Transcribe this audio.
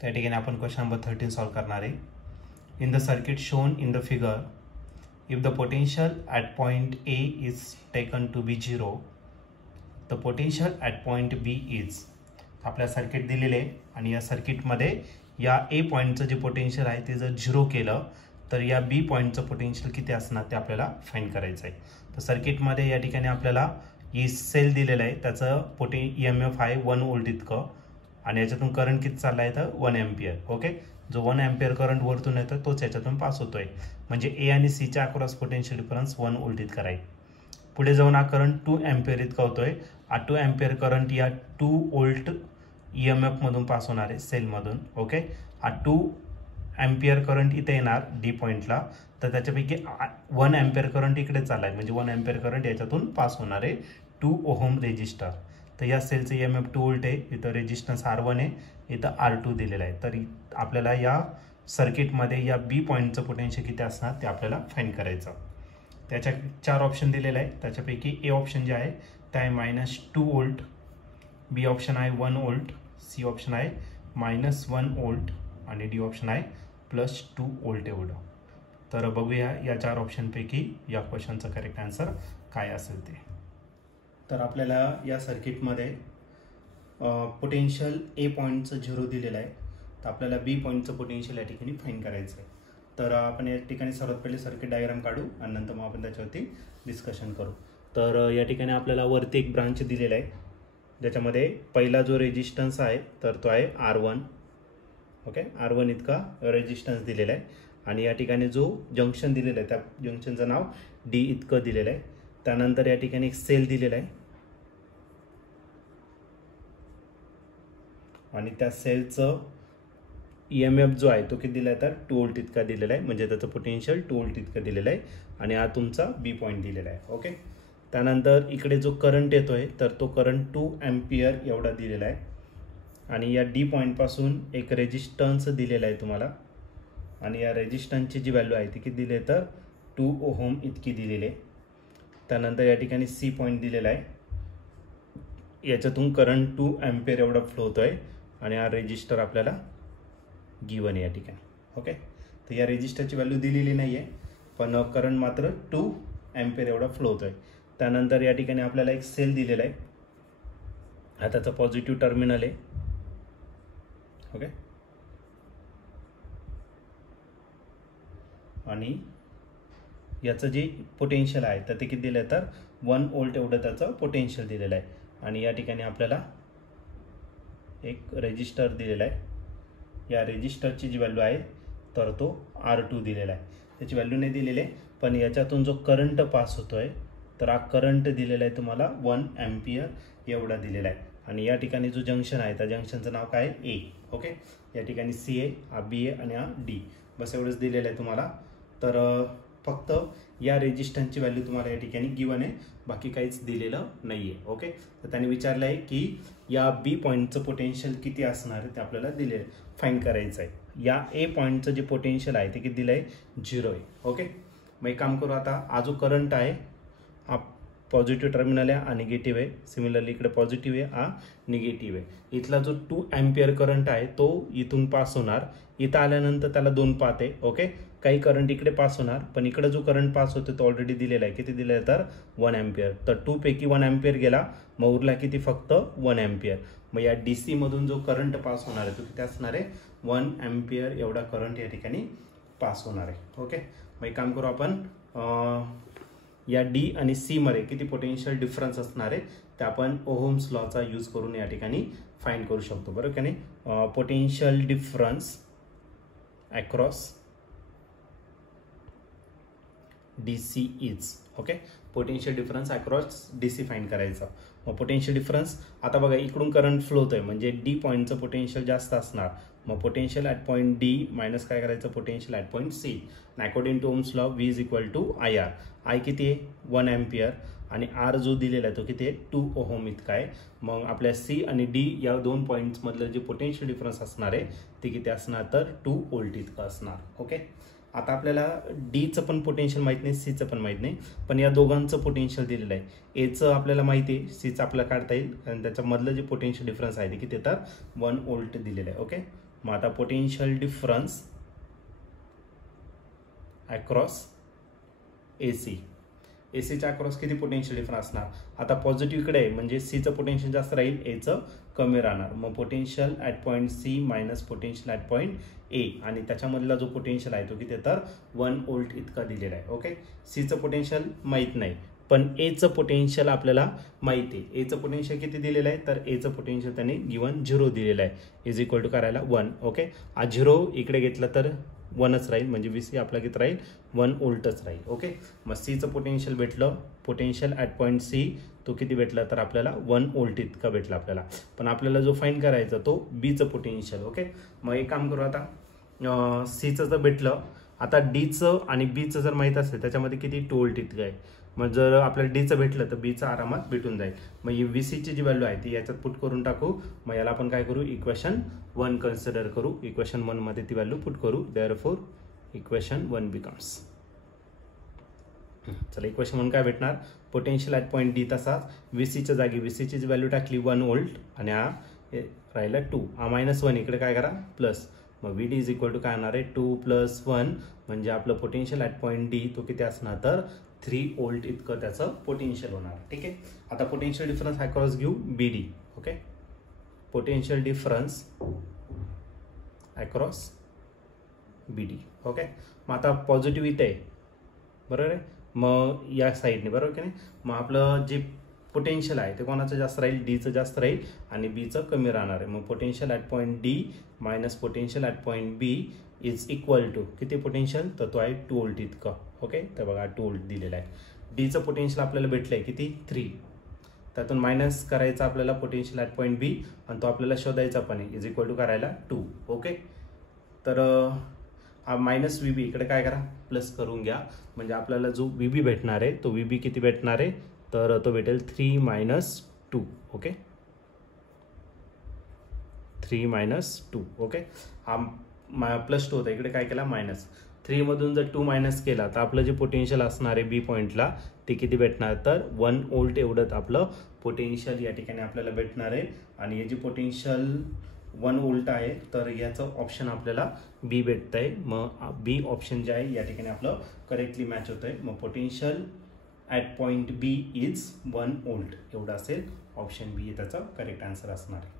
त्या ठिकाणी आपण क्वेश्चन नंबर 13 सॉल्व करणार आहे. In the circuit shown in the figure, if the potential at point A is taken to be 0, the potential at point B is. आपल्या circuit दिलेले आणि या सर्किटमध्ये या ए पॉईंटचं जे पोटेन्शियल आहे ते जर 0 केलं तर या बी पॉईंटचं पोटेन्शियल किती असणार ते आपल्याला फाइंड करायचं आहे. तर सर्किटमध्ये या ठिकाणी आपल्याला ही सेल दिलेला आहे, त्याचं EMF आहे 1 व्होल्ट इतकं आणि याच्यातून करंट किती चालला आहे तर 1 एम्पियर. ओके, जो 1 एम्पियर करंट वरतून येतो तोच याच्यातून पास होतोय. म्हणजे ए आणि सीच्या अक्रॉस पोटेन्शियल डिफरन्स 1 व्होल्ट इतका राहील. पुढे जाऊन हा करंट 2 एम्पियर इतका होतोय. 2 एम्पियर करंट या 2 व्होल्ट EMF मधून पास होणार आहे सेलमधून. ओके, 2 एम्पियर करंट इथे येणार डी पॉईंटला, तर त्याच्यापैकी 1 एम्पियर करंट इकडे चाललाय, म्हणजे 1 एम्पियर करंट याच्यातून पास होणार आहे 2 ओहम रेजिस्टर. तर या सेलचं EMF 2 व्होल्ट आहे, इथं रेजिस्टन्स R1 आहे, इथं R2 दिलेला आहे. तर आपल्याला या सर्किटमध्ये या बी पॉईंटचं पोटेन्शियल किती असणार ते आपल्याला फाइंड करायचं. त्याच्या 4 ऑप्शन दिलेले आहे, त्याच्यापैकी ए ऑप्शन जे आहे ते आहे -2 व्होल्ट, बी ऑप्शन आहे 1 व्होल्ट, सी ऑप्शन आहे -1 व्होल्ट आणि डी ऑप्शन आहे +2 व्होल्ट एवढं. तर बघूया या 4 ऑप्शनपैकी या क्वेश्चनचं करेक्ट आन्सर काय असेल ते. तर आपल्याला या सर्किटमध्ये पोटेन्शियल ए पॉईंटचं 0 दिलेलं आहे, तर आपल्याला बी पॉईंटचं पोटेन्शियल या ठिकाणी फाइंड करायचं आहे. तर आपण या ठिकाणी सर्वात पहिले सर्किट डायग्राम काढू आणि नंतर मग आपण त्याच्यावरती डिस्कशन करू. तर या ठिकाणी आपल्याला वरती एक ब्रांच दिलेला आहे, ज्याच्यामध्ये पहिला जो रेजिस्टन्स आहे तर तो आहे R1. ओके, R1 इतका रेजिस्टन्स दिलेला आहे आणि या ठिकाणी जो जंक्शन दिलेला आहे त्या जंक्शनचं नाव डी इतकं दिलेलं आहे. त्यानंतर या ठिकाणी एक सेल दिलेला आहे आणि त्या सेलचं EMF जो आहे तो किती दिला आहे तर 2 व्होल्ट इतका दिलेला आहे, म्हणजे त्याचं पोटेन्शियल 2 व्होल्ट इतकं दिलेलं आहे आणि हा तुमचा बी पॉईंट दिलेला आहे. ओके, त्यानंतर इकडे जो करंट येतोय तर तो करंट 2 एम्पियर एवढा दिलेला आहे आणि या डी पॉईंटपासून एक रेजिस्टन्स दिलेला आहे तुम्हाला आणि या रेजिस्टन्सची जी व्हॅल्यू आहे ती किती दिली आहे तर 2 ओहम इतकी दिलेली आहे. त्यानंतर या ठिकाणी सी पॉईंट दिलेला आहे, याच्यातून करंट 2 एम्पियर एवढा फ्लो होतोय आणि हा रेजिस्टर आपल्याला गिवन आहे या ठिकाणी. ओके, तर या रेजिस्टरची व्हॅल्यू दिलेली नाही आहे, पण करंट मात्र 2 एम्पियर एवढा फ्लो होतोय. त्यानंतर या ठिकाणी आपल्याला एक सेल दिलेला आहे, हा त्याचा पॉझिटिव्ह टर्मिनल आहे. ओके, आणि याचं जे पोटेन्शियल आहे तर ते किती दिलं आहे तर 1 व्होल्ट एवढं त्याचं पोटेन्शियल दिलेलं आहे आणि या ठिकाणी आपल्याला एक रेजिस्टर दिलेला आहे. या रेजिस्टरची जी व्हॅल्यू आहे तर तो R2 दिलेला आहे, त्याची व्हॅल्यू नाही दिलेली आहे, पण याच्यातून जो करंट पास होतोय तर हा करंट दिलेला आहे तुम्हाला 1 एम्पियर एवढा दिलेला आहे आणि या ठिकाणी जो जंक्शन आहे त्या जंक्शनचं नाव काय आहे ए. ओके, या ठिकाणी सी आहे, हा बी आहे आणि हा डी, बस एवढंच दिलेलं आहे तुम्हाला. तर फक्त या रेजिस्टन्सची व्हॅल्यू तुम्हाला या ठिकाणी गिवन आहे, बाकी काहीच दिलेलं नाही आहे. ओके, तर त्यांनी विचारलं आहे की या बी पॉईंटचं पोटेन्शियल किती असणार आहे ते आपल्याला दिले फाइंड करायचं आहे. या ए पॉईंटचं जे पोटेन्शियल आहे ते किती दिलं आहे 0 आहे. ओके, मग एक काम करू, आता हा जो करंट आहे हा पॉझिटिव्ह टर्मिनल आहे हा निगेटिव्ह आहे, सिमिलरली इकडे पॉझिटिव्ह आहे हा निगेटिव्ह आहे. इथला जो 2 एम्पियर करंट आहे तो इथून पास होणार, इथं आल्यानंतर त्याला 2 पाथ आहे. ओके, काही करंट इकडे पास होणार, पण इकडे जो करंट पास होतो तो ऑलरेडी दिलेला आहे, किती दिलं आहे तर 1 एम्पियर. तर 2 पैकी 1 एम्पियर गेला, मग उरला किती फक्त 1 एम्पियर. मग या DC मधून जो करंट पास होणार आहे तो किती असणार आहे 1 एम्पियर एवढा करंट या ठिकाणी पास होणार आहे. ओके, मग एक काम करू आपण, या डी आणि सी मध्ये किती पोटेन्शियल डिफरन्स असणार आहे ते आपण ओहम्स लॉचा यूज करून या ठिकाणी फाइंड करू शकतो, बरोबर की नाही. Potential difference across DC is. Okay, potential difference across DC find करायचा. मग पोटेन्शियल डिफरन्स आता बघा, इकडून करंट फ्लो होतोय म्हणजे डी पॉईंटचं पोटेन्शियल जास्त असणार, मग potential at point D minus काय करायचं potential at point C. According to Ohm's law V = IR. I किती आहे 1 एम्पियर आणि R जो दिलेला आहे तो किती आहे 2 ओहम इतका आहे. मग आपल्या सी आणि डी या 2 पॉईंट्समधलं जे पोटेन्शियल डिफरन्स असणार आहे ते किती असणार तर 2 व्होल्ट इतकं असणार. ओके, आता आपल्याला डीचं पण पोटेन्शियल माहीत नाही, सीचं पण माहीत नाही, पण या दोघांचं पोटेन्शियल दिलेलं आहे. एचं आपल्याला माहिती आहे, सीचं आपल्याला काढता येईल कारण त्याच्यामधलं जे पोटेन्शियल डिफरन्स आहे ते किती तर 1 व्होल्ट दिलेलं आहे. ओके, मग आता पोटेन्शियल डिफरन्स अक्रॉस AC. एसीच्या अक्रॉस किती पोटेन्शियल डिफरन्स असणार? आता पॉझिटिव्ह इकडे आहे म्हणजे सीचं पोटेन्शियल जास्त राहील, एचं कमी राहणार. मग potential at point C minus potential at point A, आणि त्याच्यामधला जो पोटेन्शियल आहे तो किती तर 1 व्होल्ट इतका दिलेला आहे. ओके, सीचं पोटेन्शियल माहीत नाही पण एचं पोटेन्शियल आपल्याला माहिती आहे. एचं पोटेन्शियल किती दिलेलं आहे तर एचं पोटेन्शियल त्यांनी गिवन 0 दिलेलं आहे, इज इक्वल टू करायला 1. ओके, हा 0 इकडे घेतला तर 1च राहील म्हणजे VC आपला किती राहील 1 व्होल्टच राहील. ओके, मग सीचं पोटेन्शियल भेटलं, पोटेन्शियल ॲट पॉईंट सी तो किती भेटला तर आपल्याला 1 व्होल्ट इतका भेटला आपल्याला. पण आपल्याला जो फाईंड करायचा तो बीचं पोटेन्शियल. ओके, मग एक काम करू, आता सीचं जर भेटलं, आता डीचं आणि बीचं जर माहीत असेल त्याच्यामध्ये किती 2 व्होल्ट इतकं आहे. मग जर आपल्याला डीचं भेटलं तर बीचं आरामात भेटून जाईल. मग ही VCची जी व्हॅल्यू आहे ती याच्यात पुट करून टाकू. मग याला आपण काय करू, इक्वेशन 1 कन्सिडर करू. इक्वेशन 1 मध्ये ती व्हॅल्यू पुट करू. देअरफॉर इक्वेशन 1 बिकम्स, चला इक्वेशन 1 काय भेटणार, पोटेन्शियल ॲट पॉईंट डी तसाच VCच्या जागी VCची व्हॅल्यू टाकली 1 व्होल्ट आणि हा राहिला 2, हा -1 इकडे काय करा प्लस. मग VD इज इक्वल टू काय येणार आहे 2 + 1 म्हणजे आपलं पोटेन्शियल ॲट पॉईंट डी तो किती असणार तर 3 व्होल्ट इतकं त्याचं पोटेन्शियल होणार. ठीक आहे, आता पोटेन्शियल डिफरन्स अक्रॉस घेऊ BD. Okay, potential difference across BD. Okay, मग आता पॉझिटिव्ह इथे आहे बरोबर आहे, मग या साईडने बरोबर की नाही. मग आपलं जे पोटेन्शियल आहे ते कोणाचं जास्त राहील, डीचं जास्त राहील आणि बीचं कमी राहणार आहे. मग potential at point D minus potential at point B is equal to किती पोटेन्शियल तर तो आहे 2 व्होल्ट इतकं. ओके, तर बघा 2 व्होल्ट दिलेला आहे. डीचं पोटेन्शियल आपल्याला भेटलं आहे किती 3, त्यातून मायनस करायचं आपल्याला पोटेन्शियल ॲट पॉईंट बी आणि तो आपल्याला शोधायचा पण आहे, इज इक्वल टू करायला 2. ओके, तर हा मायनस VB इकडे काय करा प्लस करून घ्या म्हणजे आपल्याला जो VB भेटणार आहे तो VB किती भेटणार आहे तर तो भेटेल 3 - 2. ओके, 3 - 2. ओके, हा +2 होता, इकडे काय केला -3 मधून जर 2 मायनस केला तर आपलं जे पोटेन्शियल असणार आहे बी पॉईंटला ते किती भेटणार तर 1 व्होल्ट एवढंच आपलं पोटेन्शियल या ठिकाणी आपल्याला भेटणार आहे. आणि हे जे पोटेन्शियल 1 व्होल्ट आहे तर याचं ऑप्शन आपल्याला बी भेटतं आहे. मग बी ऑप्शन जे आहे या ठिकाणी आपलं करेक्टली मॅच होतं आहे. मग potential at point B is 1 volt एवढं असेल, ऑप्शन बी त्याचा करेक्ट आन्सर असणार आहे.